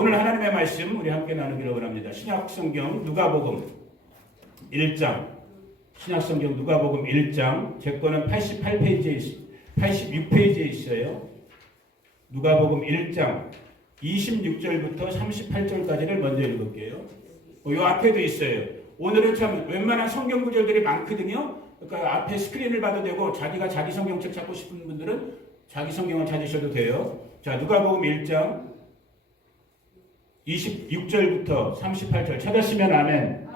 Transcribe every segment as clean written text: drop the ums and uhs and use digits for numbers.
오늘 하나님의 말씀 우리 함께 나누기를 원합니다. 신약성경 누가복음 1장, 신약성경 누가복음 1장, 제 거는 86페이지에 있어요. 누가복음 1장 26절부터 38절까지를 먼저 읽을게요. 이 앞에도 있어요. 오늘은 참 웬만한 성경 구절들이 많거든요. 그러니까 앞에 스크린을 봐도 되고 자기가 자기 성경책 찾고 싶은 분들은 자기 성경을 찾으셔도 돼요. 자, 누가복음 1장 26절부터 38절 찾았으면 아멘.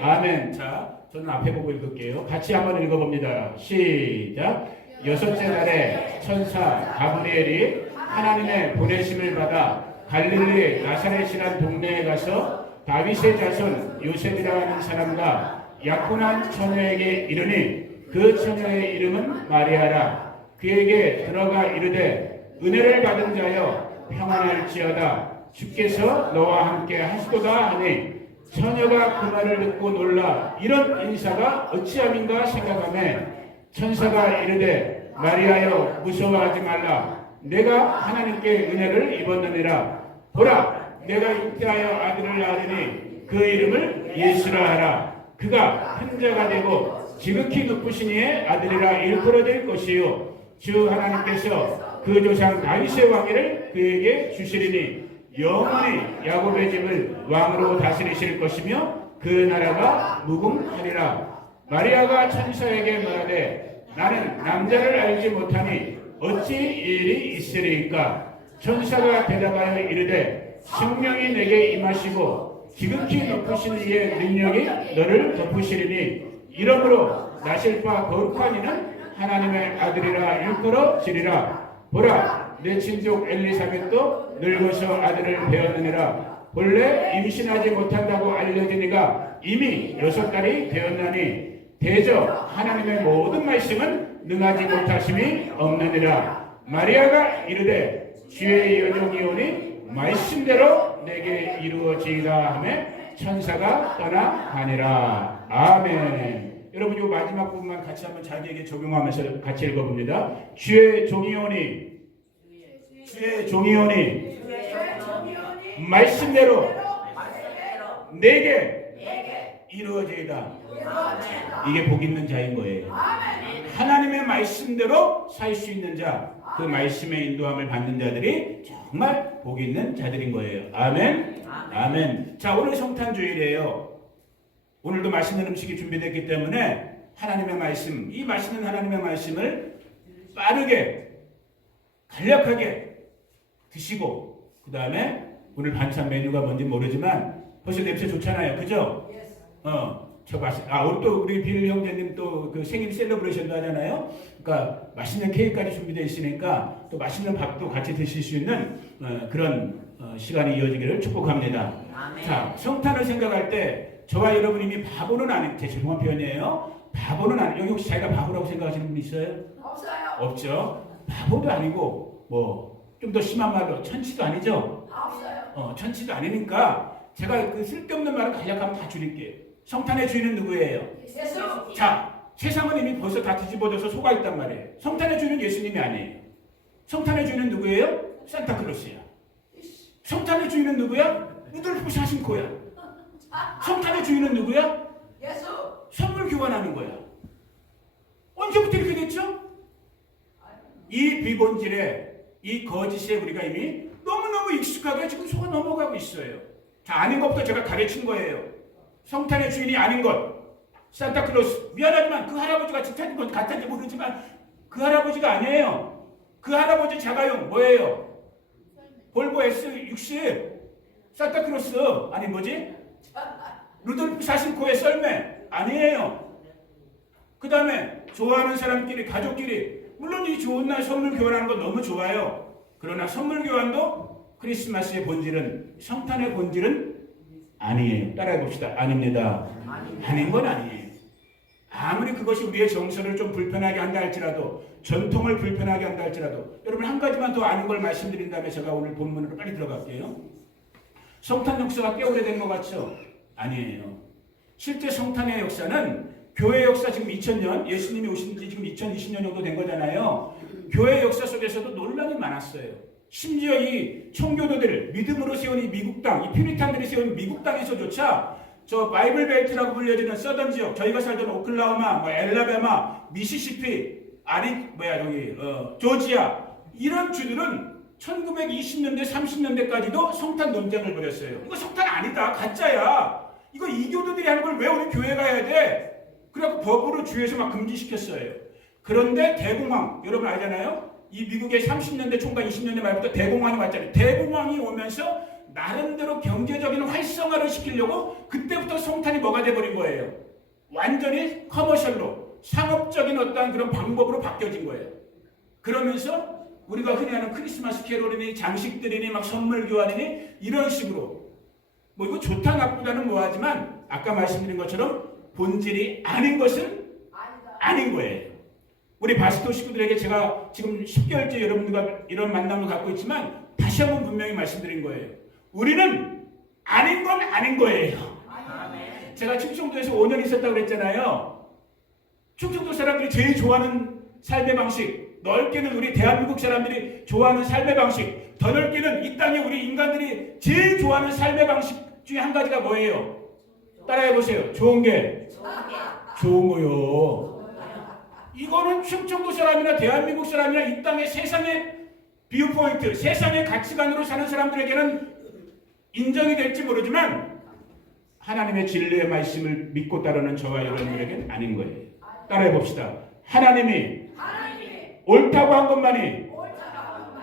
아멘. 자, 저는 앞에 보고 읽을게요. 같이 한번 읽어봅니다. 시작. 여섯째 날에 천사 가브리엘이 하나님의 보내심을 받아 갈릴리 나사렛이란 동네에 가서 다윗의 자손 요셉이라 하는 사람과 약혼한 처녀에게 이르니 그 처녀의 이름은 마리아라. 그에게 들어가 이르되 은혜를 받은 자여 평안할지어다. 주께서 너와 함께 하시도다 하니 처녀가 그 말을 듣고 놀라 이런 인사가 어찌함인가 생각하며 천사가 이르되 마리아여 무서워하지 말라. 내가 하나님께 은혜를 입었느니라. 보라 내가 잉태하여 아들을 낳으리니 그 이름을 예수라 하라. 그가 현자가 되고 지극히 높으신 이의 아들이라 일컬어질 것이요 주 하나님께서 그 조상 다윗의 왕위를 그에게 주시리니 영원히 야곱의 집을 왕으로 다스리실 것이며 그 나라가 무궁하리라. 마리아가 천사에게 말하되 나는 남자를 알지 못하니 어찌 이 일이 있으리이까. 천사가 대답하여 이르되 성령이 내게 임하시고 지극히 높으신 이의 능력이 너를 덮으시리니 이러므로 나실 바 거룩한 이는 하나님의 아들이라 일컬어지리라. 보라 내 친족 엘리사벳도 늙어서 아들을 배었느니라. 본래 임신하지 못한다고 알려지니가 이미 6달이 되었나니 대저 하나님의 모든 말씀은 능하지 못하심이 없느니라. 마리아가 이르되 주의 여종이 오니 말씀대로 내게 이루어지이다 하며 천사가 떠나가니라. 아멘. 여러분 이 마지막 부분만 같이 한번 자기에게 적용하면서 같이 읽어봅니다. 주의 종이 오니 말씀대로 내게 이루어지이다. 이게 복 있는 자인 거예요. 하나님의 말씀대로 살 수 있는 자, 그 말씀의 인도함을 받는 자들이 정말 복 있는 자들인 거예요. 아멘. 아멘. 자, 오늘 성탄주일이에요. 오늘도 맛있는 음식이 준비됐기 때문에 하나님의 말씀, 이 맛있는 하나님의 말씀을 빠르게 간략하게 드시고 그 다음에 오늘 반찬 메뉴가 뭔지 모르지만 벌써 냄새 좋잖아요. 그죠? 오늘 또 우리 빌 형제님 또 그 생일 셀러브레이션도 하잖아요. 그러니까 맛있는 케이크까지 준비되어 있으니까 또 맛있는 밥도 같이 드실 수 있는 그런 시간이 이어지기를 축복합니다. 아멘. 자, 성탄을 생각할 때 저와 여러분 이미 바보는 아닌, 제 죄송한 표현이에요. 바보는 아니, 여기 혹시 자기가 바보라고 생각하시는 분 있어요? 없어요. 없죠. 바보도 아니고 뭐 좀 더 심한 말로 천치도 아니죠. 없어요. 천치도 아니니까 제가 그 쓸데없는 말을 간략하면 다 줄일게요. 성탄의 주인은 누구예요? 예수. 자, 세상은 이미 벌써 다 뒤집어져서 속아 있단 말이에요. 성탄의 주인은 예수님이 아니에요. 성탄의 주인은 누구예요? 산타클로스야. 성탄의 주인은 누구야? 루돌프 샤신코야. 성탄의 주인은 누구야? 예수. 선물 교환하는 거야. 언제부터 이렇게 됐죠? 이 비본질에, 이 거짓에 우리가 이미 너무너무 익숙하게 지금 속아 넘어가고 있어요. 자, 아닌 것부터 제가 가르친 거예요. 성탄의 주인이 아닌 것. 산타클로스. 미안하지만 그 할아버지가 진짜인지 뭐 가짜인지 모르지만 그 할아버지가 아니에요. 그 할아버지 자가용 뭐예요? 볼보 S60. 산타클로스. 아니 뭐지? 루돌프 샤신코의 썰매. 아니에요. 그 다음에 좋아하는 사람끼리, 가족끼리 물론 이 좋은 날 선물 교환하는 건 너무 좋아요. 그러나 선물 교환도 크리스마스의 본질은, 성탄의 본질은 아니에요. 따라해 봅시다. 아닙니다. 아닌 건 아니에요. 아무리 그것이 우리의 정서를 좀 불편하게 한다 할지라도, 전통을 불편하게 한다 할지라도, 여러분 한 가지만 더 아는 걸 말씀드린 다음에 제가 오늘 본문으로 빨리 들어갈게요. 성탄 역사가 꽤 오래된 것 같죠? 아니에요. 실제 성탄의 역사는 교회 역사 지금 2000년, 예수님이 오신 지 지금 2020년 정도 된 거잖아요. 교회 역사 속에서도 논란이 많았어요. 심지어 이 청교도들, 믿음으로 세운 이 미국 땅, 이 퓨리탄들이 세운 미국 땅에서조차 저 바이블 벨트라고 불려지는 서던 지역, 저희가 살던 오클라호마, 뭐 엘라베마, 미시시피, 조지아 이런 주들은 1920년대, 30년대까지도 성탄 논쟁을 벌였어요. 이거 성탄 아니다, 가짜야. 이거 이교도들이 하는 걸 왜 우리 교회가 해야 돼? 그래갖고 법으로 주에서 막 금지시켰어요. 그런데 대공황, 여러분 알잖아요? 이 미국의 30년대 총과 20년대 말부터 대공황이 왔잖아요. 대공황이 오면서 나름대로 경제적인 활성화를 시키려고 그때부터 성탄이 뭐가 돼버린 거예요. 완전히 커머셜로 상업적인 어떤 그런 방법으로 바뀌어진 거예요. 그러면서 우리가 흔히 하는 크리스마스 캐롤이니 장식들이니 막 선물 교환이니 이런 식으로 뭐 이거 좋다 나쁘다는 뭐하지만 아까 말씀드린 것처럼 본질이 아닌 것은 아닌 거예요. 우리 바스토 식구들에게 제가 지금 10개월째 여러분들과 이런 만남을 갖고 있지만 다시 한번 분명히 말씀드린 거예요. 우리는 아닌 건 아닌 거예요. 제가 충청도에서 5년 있었다고 그랬잖아요. 충청도 사람들이 제일 좋아하는 삶의 방식, 넓게는 우리 대한민국 사람들이 좋아하는 삶의 방식, 더 넓게는 이 땅에 우리 인간들이 제일 좋아하는 삶의 방식 중에 한 가지가 뭐예요? 따라해보세요. 좋은 게 좋은 거요. 이거는 충청도 사람이나 대한민국 사람이나 이 땅의 세상의 뷰포인트, 세상의 가치관으로 사는 사람들에게는 인정이 될지 모르지만 하나님의 진리의 말씀을 믿고 따르는 저와 여러분들에게는 아닌 거예요. 따라해봅시다. 하나님이 옳다고 한 것만이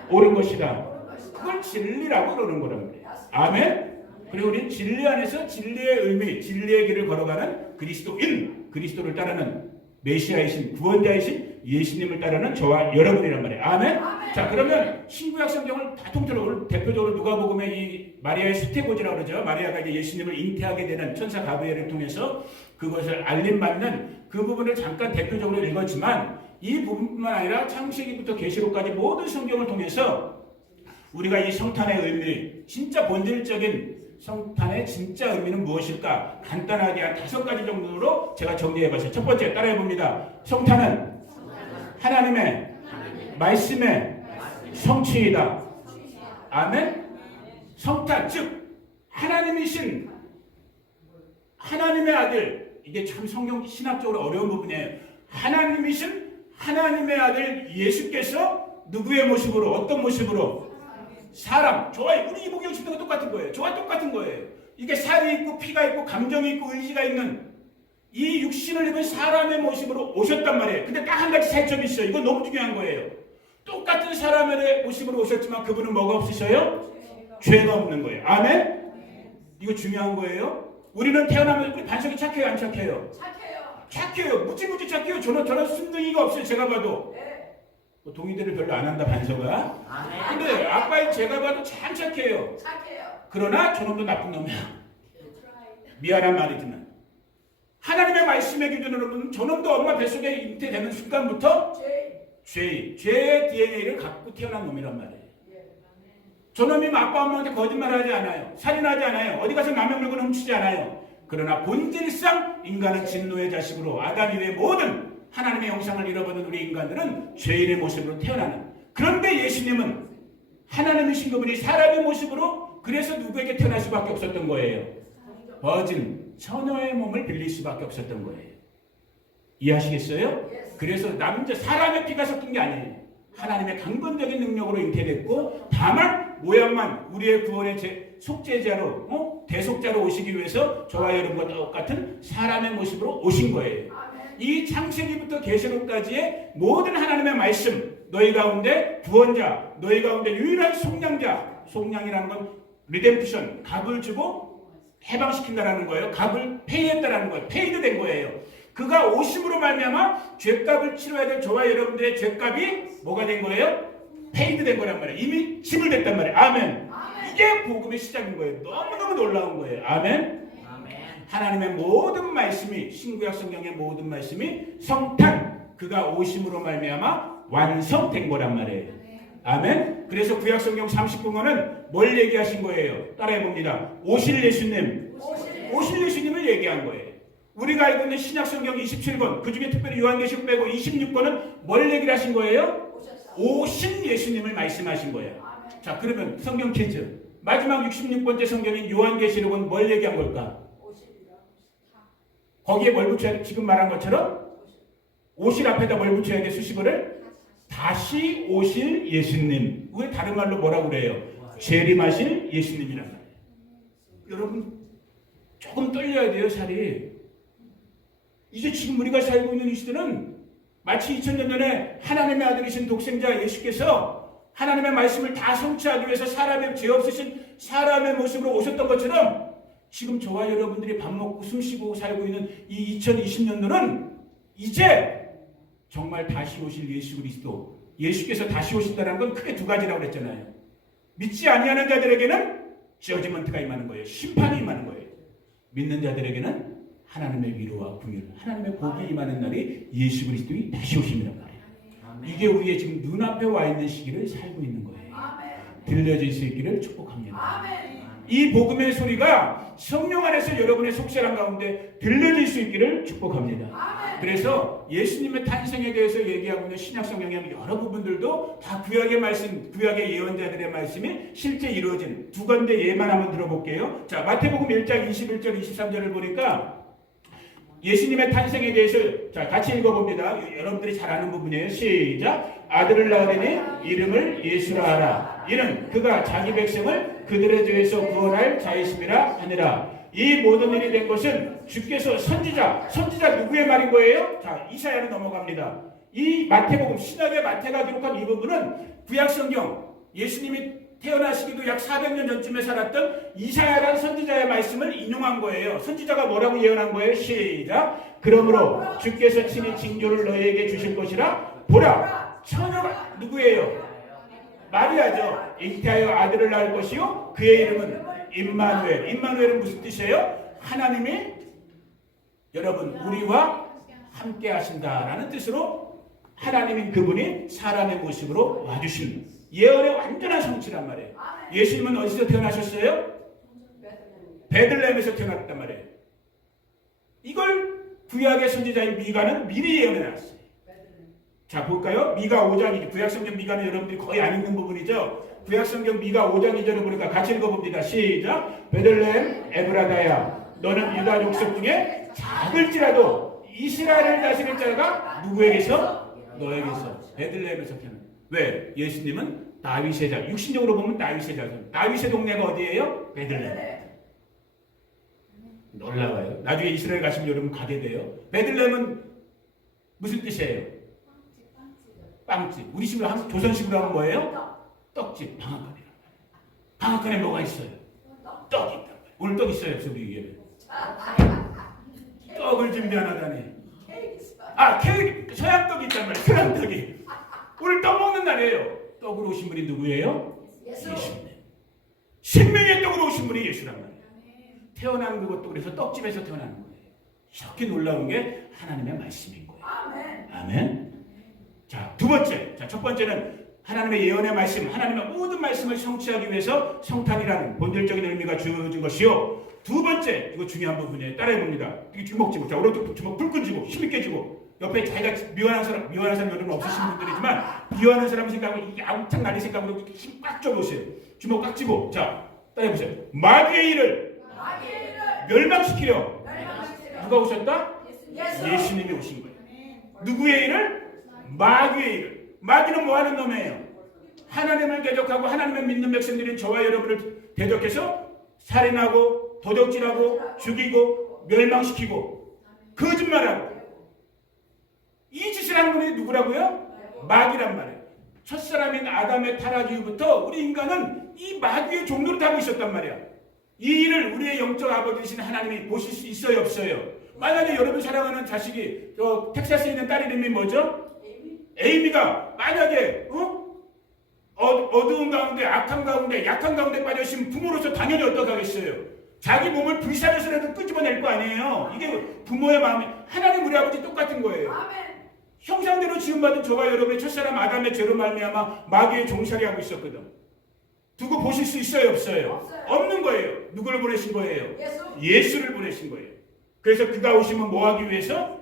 옳은 것이다. 그걸 진리라고 그러는 거란 말이에요. 아멘? 그리고 우리는 진리 안에서 진리의 의미, 진리의 길을 걸어가는 그리스도인, 그리스도를 따르는 메시아이신, 구원자이신 예수님을 따르는 저와 여러분이란 말이에요. 아멘? 자, 그러면 신구약 성경을 다 통틀어 오늘 대표적으로 누가복음의 이 마리아의 수태고지라고 그러죠. 마리아가 이제 예수님을 잉태하게 되는 천사 가브리엘을 통해서 그것을 알림받는 그 부분을 잠깐 대표적으로 읽었지만 이 부분뿐만 아니라 창세기부터 계시록까지 모든 성경을 통해서 우리가 이 성탄의 의미, 진짜 본질적인 성탄의 진짜 의미는 무엇일까? 간단하게 한 5가지 정도로 제가 정리해봤어요. 첫 번째 따라해봅니다. 성탄은 하나님의 말씀의 성취이다. 아멘? 성탄, 즉 하나님이신 하나님의 아들, 이게 참 성경 신학적으로 어려운 부분이에요. 하나님이신 하나님의 아들 예수께서 누구의 모습으로, 어떤 모습으로? 사람, 저와 우리 이복영 신도가 똑같은 거예요. 저와 똑같은 거예요. 이게 살이 있고 피가 있고 감정이 있고 의지가 있는 이 육신을 입은 사람의 모습으로 오셨단 말이에요. 근데 딱 한 가지 차이점이 있어요. 이건 너무 중요한 거예요. 똑같은 사람의 모습으로 오셨지만 그분은 뭐가 없으셔요? 죄가 없는 거예요. 아멘? 이거 중요한 거예요. 우리는 태어나면 우리 반석이 착해요, 안 착해요? 착해요. 무지무지 착해요. 저는 순둥이가 없어요. 제가 봐도. 동의들을 별로 안 한다, 반석아. 근데 아빠인 제가 봐도 참 착해요. 그러나 저놈도 나쁜 놈이야. 미안한 말이지만 하나님의 말씀의 기준으로는 저놈도 엄마 뱃속에 잉태되는 순간부터 죄의 DNA를 갖고 태어난 놈이란 말이에요. 저놈이 아빠 엄마한테 거짓말하지 않아요. 살인하지 않아요. 어디 가서 남의 물건 훔치지 않아요. 그러나 본질상 인간은 진노의 자식으로 아담 이외의 모든 하나님의 형상을 잃어버린 우리 인간들은 죄인의 모습으로 태어나는. 그런데 예수님은 하나님이신 그분이 사람의 모습으로 그래서 누구에게 태어날 수밖에 없었던 거예요. 버진, 처녀의 몸을 빌릴 수밖에 없었던 거예요. 이해하시겠어요? 그래서 사람의 피가 섞인 게 아니에요. 하나님의 강건적인 능력으로 잉태됐고 다만 모양만 우리의 구원의 속죄자로 대속자로 오시기 위해서 저와 여러분과 똑같은 사람의 모습으로 오신 거예요. 이 창세기부터 계시록까지의 모든 하나님의 말씀, 너희 가운데 구원자, 너희 가운데 유일한 속량자, 속량이라는 건 리뎀프션, 값을 주고 해방시킨다라는 거예요. 값을 페이했다라는 거예요. 페이드 된 거예요. 그가 오심으로 말미암아 죄값을 치러야 될 저와 여러분들의 죄값이 뭐가 된 거예요? 페이드 된 거란 말이에요. 이미 지불됐단 말이에요. 아멘. 이게 복음의 시작인 거예요. 너무너무 놀라운 거예요. 아멘. 하나님의 모든 말씀이, 신구약 성경의 모든 말씀이 성탄, 그가 오심으로 말미암아 완성된 거란 말이에요. 아멘. 그래서 구약 성경 39권은 뭘 얘기하신 거예요? 따라해봅니다. 오실 예수님을 얘기한 거예요. 우리가 알고 있는 신약 성경 27권, 그 중에 특별히 요한계시록 빼고 26권은 뭘 얘기를 하신 거예요? 오신 예수님을 말씀하신 거예요. 자, 그러면 성경 퀴즈. 마지막 66번째 성경인 요한계시록은 뭘 얘기한 걸까? 거기에 뭘 붙여야 돼? 지금 말한 것처럼 오실 앞에다 뭘 붙여야 돼? 수식어를? 다시 오실 예수님. 왜 다른 말로 뭐라고 그래요? 재림하실 예수님이란 말이에요. 여러분 조금 떨려야 돼요, 살이. 이제 지금 우리가 살고 있는 이 시대는 마치 2000년 전에 하나님의 아들이신 독생자 예수께서 하나님의 말씀을 다 성취하기 위해서 사람의 죄 없으신 사람의 모습으로 오셨던 것처럼 지금 저와 여러분들이 밥 먹고 숨 쉬고 살고 있는 이 2020년도는 이제 정말 다시 오실 예수 그리스도, 예수께서 다시 오신다는 건 크게 두 가지라고 그랬잖아요. 믿지 아니하는 자들에게는 저지먼트가 임하는 거예요. 심판이 임하는 거예요. 믿는 자들에게는 하나님의 위로와 긍휼, 하나님의 복이 임하는 날이 예수 그리스도의 다시 오심이란 말이에요. 이게 우리의 지금 눈앞에 와 있는 시기를 살고 있는 거예요. 들려질 수 있기를 축복합니다. 이 복음의 소리가 성령 안에서 여러분의 속사람 가운데 들려질 수 있기를 축복합니다. 그래서 예수님의 탄생에 대해서 얘기하고 있는 신약성경의 여러 부분들도 다 구약의 말씀, 구약의 예언자들의 말씀이 실제 이루어진 두 건데 예만 한번 들어볼게요. 자, 마태복음 1장 21절 23절을 보니까 예수님의 탄생에 대해서 자 같이 읽어봅니다. 여러분들이 잘 아는 부분이에요. 시작. 아들을 낳으리니 이름을 예수라 하라. 이는 그가 자기 백성을 그들의 죄에서 구원할 자이심이라 하니라. 이 모든 일이 된 것은 주께서 선지자 누구의 말인 거예요? 자, 이사야로 넘어갑니다. 이 마태복음, 신약의 마태가 기록한 이 부분은 구약성경, 예수님이 태어나시기도 약 400년 전쯤에 살았던 이사야라는 선지자의 말씀을 인용한 거예요. 선지자가 뭐라고 예언한 거예요? 시작. 그러므로 주께서 친히 징조를 너희에게 주실 것이라. 보라, 처녀가 누구예요? 마리아죠. 잉태하여 아들을 낳을 것이요 그의 이름은 임마누엘. 임마누엘은 무슨 뜻이에요? 하나님이 여러분 우리와 함께 하신다라는 뜻으로 하나님인 그분이 사람의 모습으로 와주신 예언의 완전한 성취란 말이에요. 예수님은 어디서 태어나셨어요? 베들레헴에서 태어났단 말이에요. 이걸 구약의 선지자인 미가는 미리 예언해놨어요. 자, 볼까요? 미가 5장이죠. 구약성경 미가는 여러분들이 거의 안 읽는 부분이죠. 구약성경 미가 5장 2절을 보니까 같이 읽어봅니다. 시작. 베들레헴 에브라다야, 너는 유다 족속 중에 작을지라도 이스라엘을 다스릴 자가 누구에게서? 너에게서. 베들레헴에서 태어났다. 왜? 예수님은 다윗의 자, 육신적으로 보면 다윗의 자손. 다윗의 동네가 어디예요? 베들레헴. 놀라워요. 나중에 이스라엘 가시면 여러분 가게 돼요. 베들레헴은 무슨 뜻이에요? 빵집. 우리 식으로 하면 조선식으로 하면 뭐예요? 떡집. 방앗간이란 말이에요. 방앗간에 뭐가 있어요? 떡이 있단 말이에요. 오늘 떡 있어요, 없어요, 우리 집에? 떡을 준비 안 하다니. 아, 케이크, 서양떡이 있단 말이에요. 서양떡이. 오늘 떡 먹는 날이에요. 떡으로 오신 분이 누구예요? 예수님. 생명의 떡으로 오신 분이 예수란 말이에요. 태어난 그것도 그래서 떡집에서 태어나는 거예요. 이렇게 놀라운 게 하나님의 말씀인 거예요. 아멘. 자, 두 번째. 자, 첫 번째는 하나님의 예언의 말씀, 하나님의 모든 말씀을 성취하기 위해서 성탄이라는 본질적인 의미가 주어진 것이요. 두 번째, 이거 중요한 부분이에요. 따라해봅니다. 이게 주먹 쥐고, 자, 오른쪽 주먹 불끈 쥐고, 힘있게 쥐고, 옆에 자기가 미워하는 사람 여러분 없으신 분들이지만, 미워하는 사람 생각하고, 이게 아우창 날릴 생각으로 힘 꽉 줘보세요. 주먹 꽉 쥐고, 자, 따라해보세요. 마귀의 일을 멸망시키려. 누가 오셨다? 예수님이 오신 거예요. 누구의 일을? 마귀의 일을. 마귀는 뭐 하는 놈이에요? 하나님을 대적하고 하나님을 믿는 백성들인 저와 여러분을 대적해서 살인하고 도적질하고 죽이고 멸망시키고 거짓말하고 이 짓을 하는 분이 누구라고요? 마귀란 말이에요. 첫사람인 아담의 타락 이후부터 우리 인간은 이 마귀의 종로를 타고 있었단 말이야. 이 일을 우리의 영적 아버지이신 하나님이 보실 수 있어요, 없어요? 만약에 여러분 사랑하는 자식이 텍사스에 있는 딸 이름이 뭐죠? 에이미가 만약에 어두운 가운데, 악한 가운데, 약한 가운데 빠져있으면 부모로서 당연히 어떡하겠어요? 자기 몸을 불사르서라도 끄집어낼 거 아니에요. 이게 부모의 마음이. 하나님 우리 아버지 똑같은 거예요. 형상대로 지음받은 저와 여러분의 첫사람 아담의 죄로 말미암아 마귀의 종살이 하고 있었거든. 두고 보실 수 있어요, 없어요? 없는 거예요. 누구를 보내신 거예요? 예수를 보내신 거예요. 그래서 그가 오시면 뭐 하기 위해서?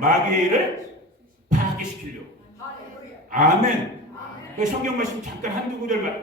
마귀의 일을 파괴시키려고. 아멘. 성경 말씀 잠깐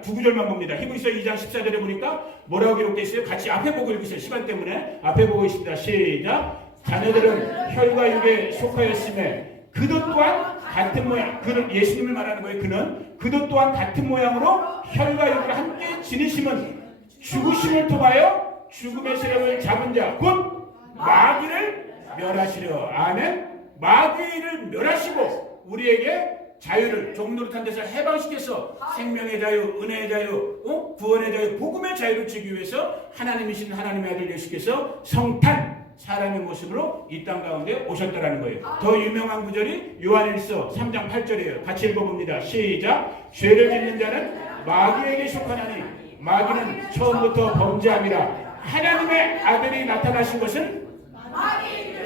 두 구절만 봅니다. 히브리서 2장 14절에 보니까 뭐라고 기록되어 있어요? 같이 앞에 보고 읽으세요. 시간 때문에 앞에 보고 있습니다. 시작. 자녀들은 혈과 육에 속하였음에 그도 또한 같은 모양, 그는 예수님을 말하는 거예요. 그도 또한 같은 모양으로 혈과 육을 함께 지니심은 죽으심을 통하여 죽음의 세력을 잡은 자 곧 마귀를 멸하시려. 아멘. 마귀의 일을 멸하시고 우리에게 자유를 종노릇한 데서 해방시켜서 생명의 자유, 은혜의 자유, 구원의 자유, 복음의 자유를 주기 위해서 하나님이신 하나님의 아들 예수께서 성탄 사람의 모습으로 이 땅 가운데 오셨다라는 거예요. 더 유명한 구절이 요한일서 3장 8절이에요. 같이 읽어봅니다. 시작. 죄를 짓는 자는 마귀에게 속하나니 마귀는 처음부터 범죄함이라. 하나님의 아들이 나타나신 것은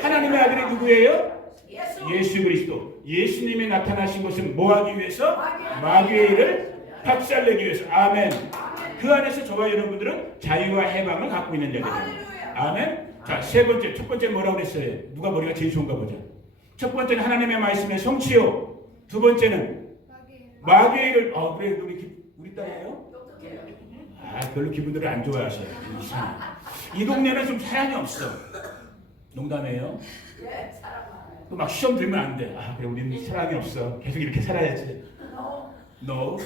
하나님의 아들이 누구예요? 예수 그리스도. 예수님이 나타나신 것은 뭐 하기 위해서? 마귀의 일을 박살내기 위해서. 아멘. 그 안에서 저와 여러분들은 자유와 해방을 갖고 있는 자들이에요. 아멘. 자, 첫 번째 뭐라고 그랬어요? 누가 머리가 제일 좋은가 보자. 첫 번째는 하나님의 말씀의 성취요. 두 번째는 마귀의 일을. 그래 우리 딸이에요? 별로 기분들을 안 좋아하셔요. 이 동네는 좀 사랑이 없어. 농담이에요. 또 막 시험 들면 안 돼. 그래 우리는 사랑이 없어. 계속 이렇게 살아야지. No.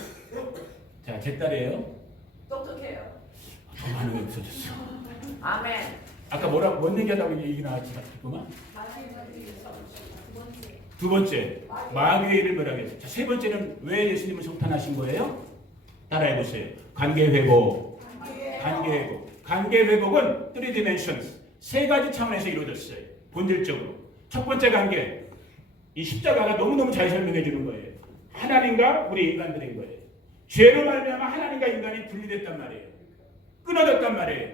자, 제 딸이에요. 똑똑해요. 반응이 없어졌어. 아멘. 아까 뭔 얘기하다고 얘기 나왔지? 잠깐만. 두 번째, 마귀의 일을 멸하겠어요. 자, 세 번째는 왜 예수님을 성탄하신 거예요? 따라해 보세요. 관계 회복. 관계 회복은 3 dimensions. 세 가지 차원에서 이루어졌어요. 본질적으로. 첫 번째 관계. 이 십자가가 너무너무 잘 설명해 주는 거예요. 하나님과 우리 인간들인 거예요. 죄로 말미암아 하나님과 인간이 분리됐단 말이에요. 끊어졌단 말이에요.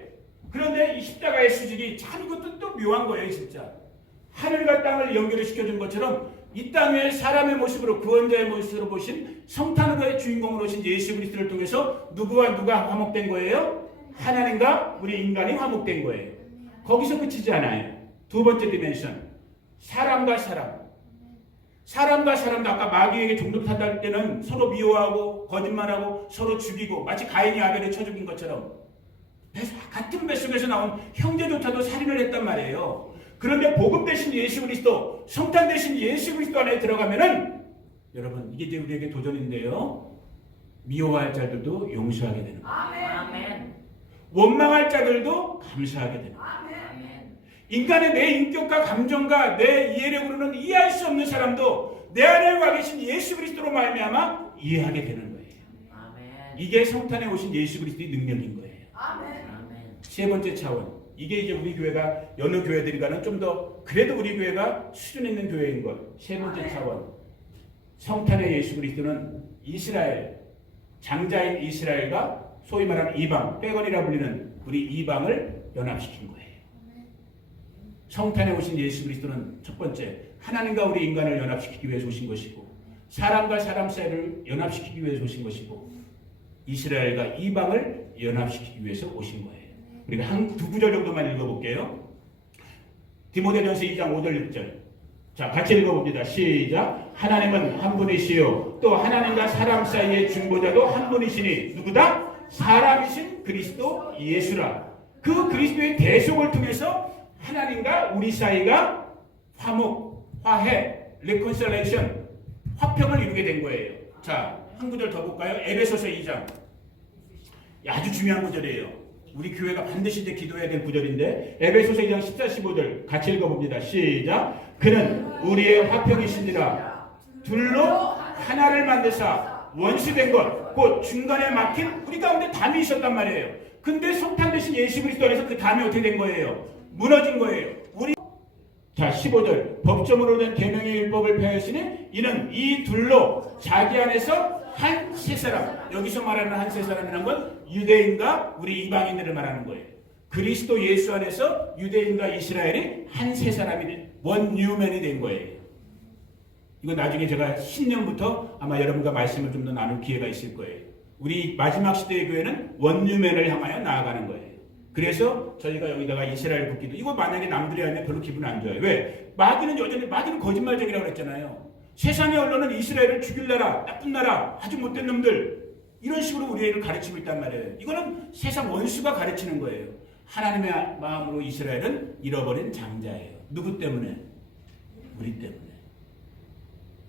그런데 이 십자가의 수직이 참 이것도 또 묘한 거예요, 진짜. 하늘과 땅을 연결을 시켜준 것처럼 이 땅에 사람의 모습으로 구원자의 모습으로 보신 성탄으로의 주인공으로 오신 예수 그리스도를 통해서 누구와 누가 화목된 거예요? 하나님과 우리 인간이 화목된 거예요. 거기서 그치지 않아요. 두 번째 디멘션. 사람과 사람도 아까 마귀에게 종노릇할 때는 서로 미워하고 거짓말하고 서로 죽이고 마치 가인이 아벨을 쳐 죽인 것처럼 같은 뱃속에서 나온 형제조차도 살인을 했단 말이에요. 그런데 복음 대신 예수 그리스도, 성탄 대신 예수 그리스도 안에 들어가면은 여러분 이게 이제 우리에게 도전인데요. 미워할 자들도 용서하게 되는 거예요. 아멘. 원망할 자들도 감사하게 되는 거예요. 인간의 내 인격과 감정과 내 이해력으로는 이해할 수 없는 사람도 내 안에 와 계신 예수 그리스도로 말미암아 이해하게 되는 거예요. 이게 성탄에 오신 예수 그리스도의 능력인 거예요. 세 번째 차원. 이게 이제 우리 교회가 여느 교회들과는 좀 더 그래도 우리 교회가 수준 있는 교회인 것. 세 번째 차원. 성탄의 예수 그리스도는 이스라엘, 장자인 이스라엘과 소위 말하는 이방, 빼거리라 불리는 우리 이방을 연합시킨 거예요. 성탄에 오신 예수 그리스도는 첫 번째 하나님과 우리 인간을 연합시키기 위해서 오신 것이고 사람과 사람 사이를 연합시키기 위해서 오신 것이고 이스라엘과 이방을 연합시키기 위해서 오신 거예요. 우리가 두 구절 정도만 읽어볼게요. 디모데전서 2장 5절 6절. 자, 같이 읽어봅니다. 시작. 하나님은 한 분이시요 또 하나님과 사람 사이의 중보자도 한 분이시니 누구다? 사람이신 그리스도 예수라. 그 그리스도의 대속을 통해서 하나님과 우리 사이가 화목, 화해, reconciliation, 화평을 이루게 된 거예요. 자, 한 구절 더 볼까요? 에베소서 2장. 아주 중요한 구절이에요. 우리 교회가 반드시 이제 기도해야 될 구절인데 에베소서 2장 14, 15절 같이 읽어봅니다. 시작. 그는 우리의 화평이시니라. 둘로 하나를 만드사 원수된 것 곧 중간에 막힌 우리 가운데 담이 있었단 말이에요. 근데 성탄 대신 예수 그리스도 안에서 그 담이 어떻게 된 거예요? 무너진 거예요. 자, 15절. 법정으로 된 계명의 율법을 폐하시니 이는 이 둘로 자기 안에서 한 세 사람. 여기서 말하는 한 세 사람이라는 건 유대인과 우리 이방인들을 말하는 거예요. 그리스도 예수 안에서 유대인과 이스라엘이 한 세 사람이 원 뉴맨이 된 거예요. 이거 나중에 제가 10년부터 아마 여러분과 말씀을 좀 더 나눌 기회가 있을 거예요. 우리 마지막 시대의 교회는 원 뉴맨을 향하여 나아가는 거예요. 그래서 저희가 여기다가 이스라엘 국기도 이거 만약에 남들이 하면 별로 기분 안 좋아요. 왜? 마귀는 거짓말쟁이라고 그랬잖아요. 세상의 언론은 이스라엘을 죽일 나라, 나쁜 나라, 아주 못된 놈들 이런 식으로 우리 애를 가르치고 있단 말이에요. 이거는 세상 원수가 가르치는 거예요. 하나님의 마음으로 이스라엘은 잃어버린 장자예요. 누구 때문에? 우리 때문에.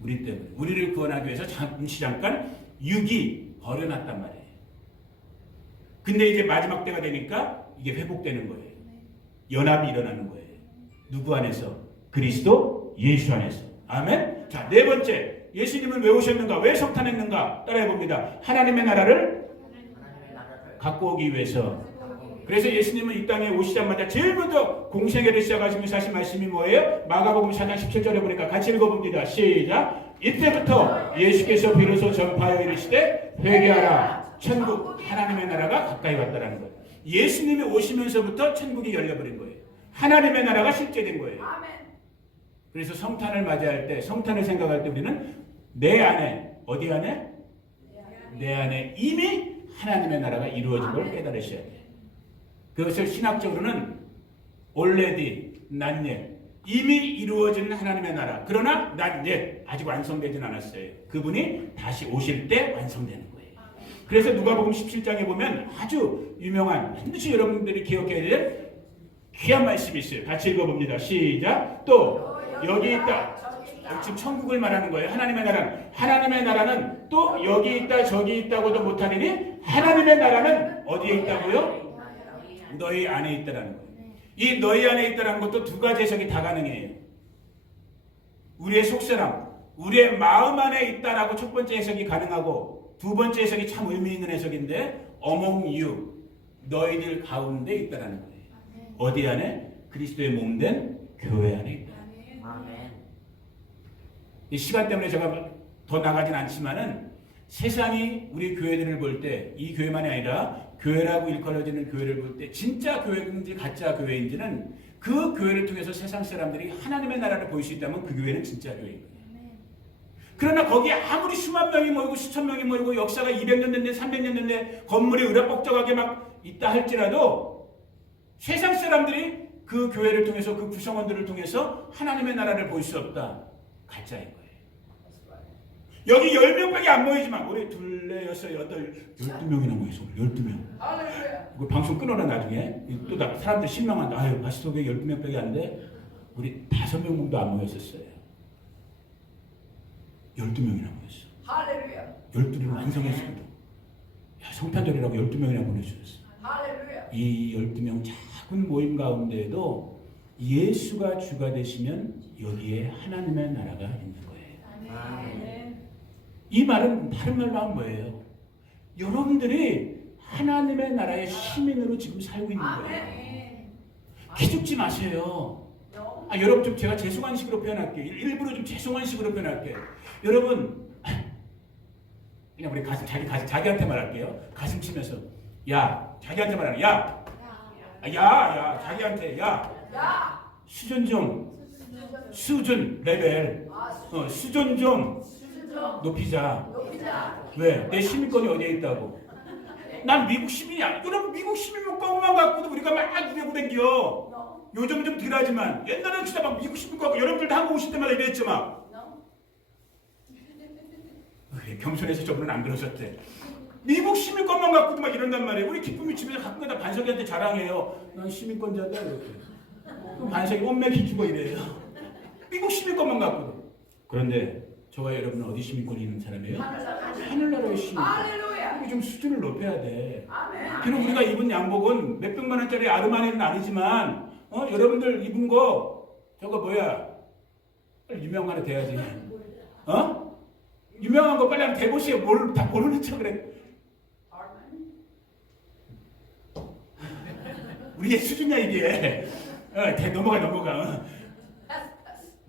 우리 때문에. 우리를 구원하기 위해서 잠깐 육이 버려놨단 말이에요. 근데 이제 마지막 때가 되니까 이게 회복되는 거예요. 연합이 일어나는 거예요. 누구 안에서? 그리스도 예수 안에서. 아멘. 자, 네 번째. 예수님은 왜 오셨는가? 왜 성탄했는가? 따라해 봅니다. 하나님의 나라를 갖고 오기 위해서. 그래서 예수님은 이 땅에 오시자마자 제일 먼저 공생애를 시작하시면서 하신 말씀이 뭐예요? 마가복음 4장 17절에 보니까 같이 읽어봅니다. 시작. 이때부터 예수께서 비로소 전파하여 이르시되 회개하라. 천국 하나님의 나라가 가까이 왔다라는 거예요. 예수님이 오시면서부터 천국이 열려버린 거예요. 하나님의 나라가 실제된 거예요. 그래서 성탄을 맞이할 때, 성탄을 생각할 때 우리는 내 안에, 어디 안에? 내 안에 이미 하나님의 나라가 이루어진 걸 깨달으셔야 돼요. 그것을 신학적으로는 already, not yet. 이미 이루어진 하나님의 나라. 그러나 not yet. 아직 완성되진 않았어요. 그분이 다시 오실 때 완성되는 거예요. 그래서 누가복음 17장에 보면 아주 유명한, 반드시 여러분들이 기억해야 될 귀한 말씀이 있어요. 같이 읽어봅니다. 시작. 또 여기 있다. 지금 천국을 말하는 거예요. 하나님의 나라는 또 여기 있다 저기 있다고도 못하리니 하나님의 나라는 어디에 있다고요? 너희 안에 있다라는 거예요. 이 너희 안에 있다라는 것도 두 가지 해석이 다 가능해요. 우리의 속사람, 우리의 마음 안에 있다라고 첫 번째 해석이 가능하고 두 번째 해석이 참 의미 있는 해석인데 among you, 너희들 가운데 있다라는 거예요. 어디 안에? 그리스도의 몸된 교회 안에 있다. 이 시간 때문에 제가 더 나가진 않지만은 세상이 우리 교회들을 볼 때 이 교회만이 아니라 교회라고 일컬어지는 교회를 볼 때 진짜 교회인지 가짜 교회인지는 그 교회를 통해서 세상 사람들이 하나님의 나라를 볼 수 있다면 그 교회는 진짜 교회인 거예요. 그러나 거기에 아무리 수만 명이 모이고 수천 명이 모이고 역사가 200년 됐네 300년 됐네 건물이 으락벅적하게 막 있다 할지라도 세상 사람들이 그 교회를 통해서 그 구성원들을 통해서 하나님의 나라를 볼 수 없다. 가짜인 거예요. 여기 10명밖에 안 모이지만 우리 둘, 넷, 여섯, 여덟, 12명이나 모여서 12명. 이거 방송 끊어라 나중에. 또 사람들 실망한다. 아유 바스톡에 12명밖에 안 돼. 우리 5명 정도 안 모였었어요. 12명이나 모였어. 할렐루야. 12를 완성했습니다. 야, 성탄절이라고 12명이나 보내주셨어. 할렐루야. 이 12명 작은 모임 가운데에도 예수가 주가 되시면 여기에 하나님의 나라가 있는 거예요. 아멘. 이 말은 다른 말로 하면 뭐예요? 여러분들이 하나님의 나라의 시민으로 지금 살고 있는 거예요. 기죽지 마세요. 여러분 좀 제가 죄송한 식으로 표현할게요. 일부러 좀 죄송한 식으로 표현할게요. 여러분 그냥 우리 자기한테 말할게요. 가슴 치면서 야 자기한테 말하는 야 자기한테 야 수준 레벨 수준 좀 높이자. 왜? 내 시민권이 어디에 있다고? 난 미국 시민이야. 그럼 미국 시민 것만 갖고도 우리가 막 누리고 댕겨. 요즘 좀 덜하지만 옛날에는 진짜 막 미국 시민 갖고 여러분들도 한국 오실 때마다 이랬죠 막. 그래, 겸손해서 저분은 안 그러셨대. 미국 시민권만 갖고도 막 이런단 말이에요. 우리 기쁨이 집에서 가끔가다 반석이한테 자랑해요. 난 시민권자다 이렇게. 그럼 반석이 온매 기주고 이래요. 미국 시민권만 갖고도. 그런데 저와 여러분은 어디 시민권이 있는 사람이에요? 하늘나라의 시민권. 우리 좀 수준을 높여야 돼. 비록 우리가 입은 양복은 몇백만 원짜리 아르마니는 아니지만 여러분들 입은 거 저거 뭐야? 빨리 유명한 거 하나 돼야지. 유명한 거 빨리 한번 대보시오. 뭘 다 모르는 척 그래. 우리의 수준이야 이게. 넘어가.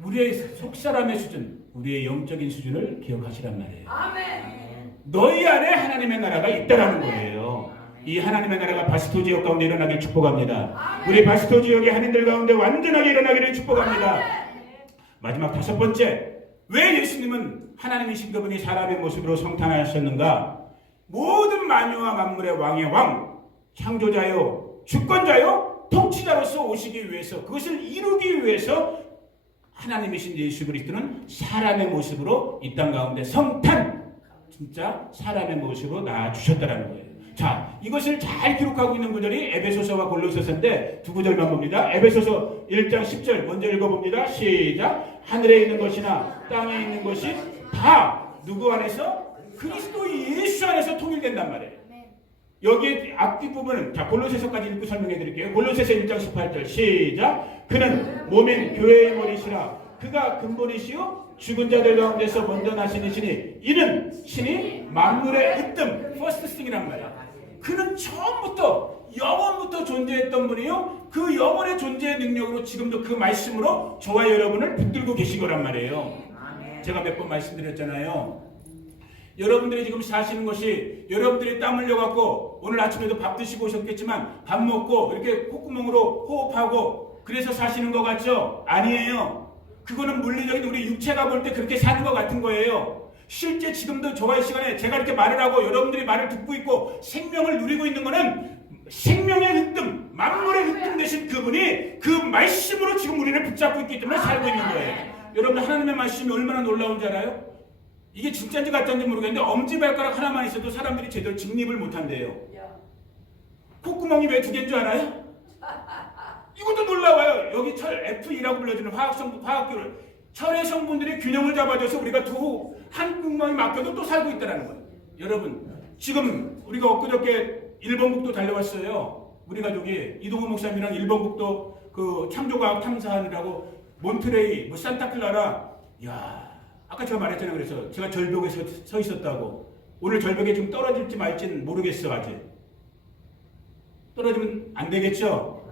우리의 속사람의 수준, 우리의 영적인 수준을 기억하시란 말이에요. 아멘. 너희 안에 하나님의 나라가 있다라는 거예요. 이 하나님의 나라가 바스토 지역 가운데 일어나길 축복합니다. 우리 바스토 지역의 한인들 가운데 완전하게 일어나기를 축복합니다. 마지막 5번째, 왜 예수님은 하나님이신 그분이 사람의 모습으로 성탄하셨는가? 모든 만유와 만물의 왕의 왕, 창조자요, 주권자요, 통치자로서 오시기 위해서, 그것을 이루기 위해서 하나님이신 예수 그리스도는 사람의 모습으로 이 땅 가운데 성탄, 진짜 사람의 모습으로 나아주셨다는 거예요. 자, 이것을 잘 기록하고 있는 구절이 에베소서와 골로새서인데 두 구절만 봅니다. 에베소서 1장 10절 먼저 읽어봅니다. 시작. 하늘에 있는 것이나 땅에 있는 것이 다 누구 안에서? 그리스도 예수 안에서 통일된단 말이에요. 여기 앞뒷부분은 자 골로새서까지 읽고 설명해 드릴게요. 골로새서 1장 18절 시작. 그는 몸인 교회의 머리시라. 그가 근본이시요 죽은 자들 가운데서 먼저 나신 이시니 이는 신이 만물의 으뜸 퍼스트 싱이란 말이야. 그는 처음부터 영원부터 존재했던 분이요. 그 영원의 존재의 능력으로 지금도 그 말씀으로 저와 여러분을 붙들고 계신 거란 말이에요. 제가 몇 번 말씀드렸잖아요. 여러분들이 지금 사시는 것이 여러분들이 땀 흘려갖고 오늘 아침에도 밥 드시고 오셨겠지만 밥 먹고 이렇게 콧구멍으로 호흡하고 그래서 사시는 것 같죠? 아니에요. 그거는 물리적인 우리 육체가 볼 때 그렇게 사는 것 같은 거예요. 실제 지금도 저와 이 시간에 제가 이렇게 말을 하고 여러분들이 말을 듣고 있고 생명을 누리고 있는 거는 생명의 으뜸, 만물의 으뜸 되신 그분이 그 말씀으로 지금 우리를 붙잡고 있기 때문에 살고 있는 거예요. 여러분 하나님의 말씀이 얼마나 놀라운지 알아요? 이게 진짜인지 가짜인지 모르겠는데 엄지발가락 하나만 있어도 사람들이 제대로 직립을 못한대요. 콧구멍이 왜 두 개인 줄 알아요? 이것도 놀라워요. 여기 철 F2라고 불러주는 화학교를 철의 성분들이 균형을 잡아줘서 우리가 한 구멍이 막혀도 또 살고 있다는 거예요. 여러분 지금 우리가 엊그저께 일본국도 달려왔어요. 우리 가족이 이동호 목사님이랑 일본국도 그 창조과학 탐사하느라고 몬트레이, 뭐 산타클라라, 야 아까 제가 말했잖아요. 그래서 제가 절벽에 서 있었다고. 오늘 절벽에 지금 떨어질지 말지는 모르겠어 아직. 떨어지면 안 되겠죠?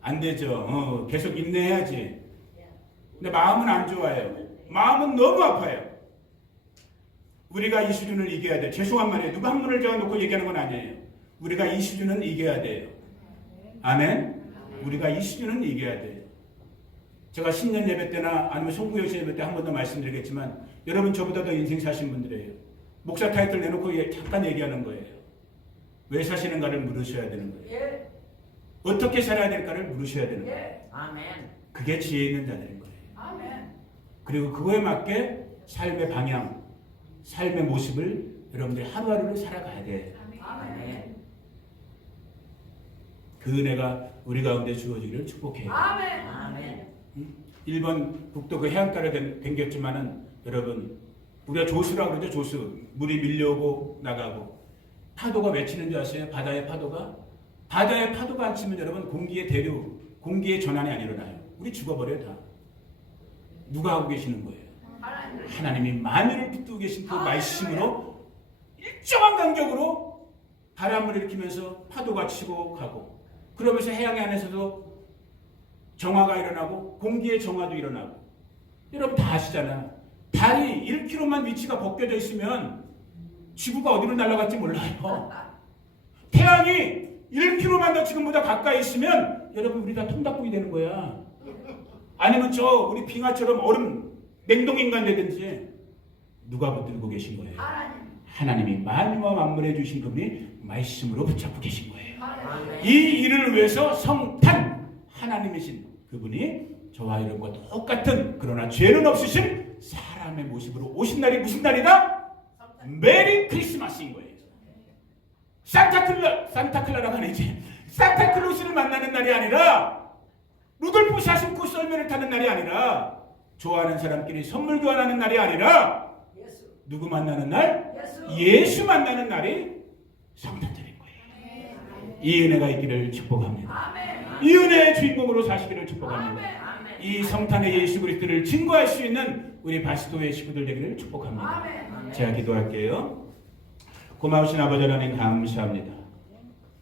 안 되죠. 계속 인내해야지. 근데 마음은 안 좋아요. 마음은 너무 아파요. 우리가 이 수준을 이겨야 돼요. 죄송한 말이에요. 누가 한 분을 정해놓고 얘기하는 건 아니에요. 우리가 이 수준은 이겨야 돼요. 아멘? 우리가 이 수준은 이겨야 돼요. 제가 10년 예배 때나 아니면 송구여신 예배 때 한 번 더 말씀드리겠지만 여러분 저보다 더 인생 사신 분들이에요. 목사 타이틀 내놓고 잠깐 얘기하는 거예요. 왜 사시는가를 물으셔야 되는 거예요. 어떻게 살아야 될까를 물으셔야 되는 거예요. 그게 지혜 있는 자들인 거예요. 그리고 그거에 맞게 삶의 방향, 삶의 모습을 여러분들이 하루하루를 살아가야 돼요. 그 은혜가 우리 가운데 주어지기를 축복해요. 일본 북도 그 해안가를 댕겼지만은 여러분 우리가 조수라고 그러죠. 조수. 물이 밀려오고 나가고 파도가 왜 치는 줄 아세요? 바다의 파도가 안 치면 여러분 공기의 대류, 공기의 전환이 안 일어나요. 우리 죽어버려요 다. 누가 하고 계시는 거예요? 하나님이 만유를 붙들고 계신 그 말씀으로 일정한 간격으로 바람을 일으키면서 파도가 치고 가고 그러면서 해양 안에서도 정화가 일어나고 공기의 정화도 일어나고 여러분 다 아시잖아. 달이 1km만 위치가 벗겨져 있으면 지구가 어디로 날아갈지 몰라요. 태양이 1km만 더 지금보다 가까이 있으면 여러분 우리 다 통닭국이 되는 거야. 아니면 저 우리 빙하처럼 얼음 냉동인간 되든지 누가 붙들고 계신 거예요? 하나님이 만유와 만물에 주신 그분이 말씀으로 붙잡고 계신 거예요. 이 일을 위해서 성탄 하나님이신 그분이 저와 여러분과 똑같은 그러나 죄는 없으신 사람의 모습으로 오신 날이 무슨 날이다? 메리 크리스마스인 거예요. 산타클라라가 아니지. 산타클로스를 만나는 날이 아니라 루돌프 샤심코 썰매를 타는 날이 아니라 좋아하는 사람끼리 선물 교환하는 날이 아니라 누구 만나는 날? 예수 만나는 날이 성탄절인 거예요. 이 은혜가 있기를 축복합니다. 이 은혜의 주인공으로 사시기를 축복합니다. 이 성탄의 예수 그리스도를 증거할 수 있는 우리 바스토의 식구들 되기를 축복합니다. 제가 기도할게요. 고마우신 아버지 하나님 감사합니다.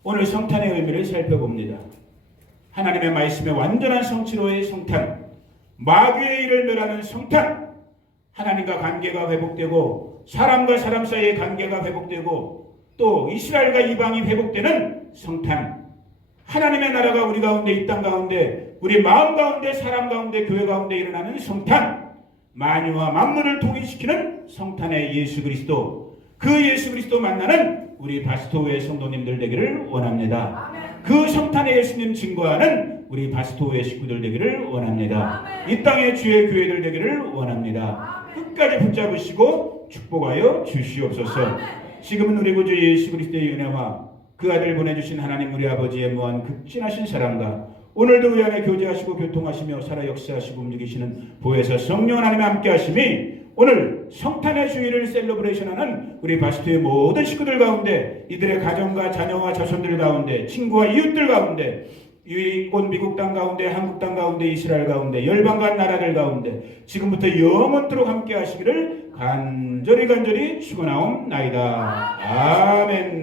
오늘 성탄의 의미를 살펴봅니다. 하나님의 말씀의 완전한 성취로의 성탄, 마귀의 일을 멸하는 성탄, 하나님과 관계가 회복되고 사람과 사람 사이의 관계가 회복되고 또 이스라엘과 이방이 회복되는 성탄, 하나님의 나라가 우리 가운데 이 땅 가운데 우리 마음 가운데 사람 가운데 교회 가운데 일어나는 성탄, 만유와 만물을 통일시키는 성탄의 예수 그리스도, 그 예수 그리스도 만나는 우리 바스토의 성도님들 되기를 원합니다. 그 성탄의 예수님 증거하는 우리 바스토의 식구들 되기를 원합니다. 이 땅의 주의 교회들 되기를 원합니다. 끝까지 붙잡으시고 축복하여 주시옵소서. 지금은 우리 구주 예수 그리스도의 은혜와 그 아들 보내주신 하나님 우리 아버지의 무한 극진하신 사랑과 오늘도 우리 안에 교제하시고 교통하시며 살아 역사하시고 움직이시는 보혜사 성령 하나님의 함께 하심이 오늘 성탄의 주일을 셀러브레이션하는 우리 바스토의 모든 식구들 가운데 이들의 가정과 자녀와 자손들 가운데 친구와 이웃들 가운데 온 미국 땅 가운데 한국 땅 가운데 이스라엘 가운데 열방과 나라들 가운데 지금부터 영원토록 함께 하시기를 간절히 축원하옵나이다. 아멘.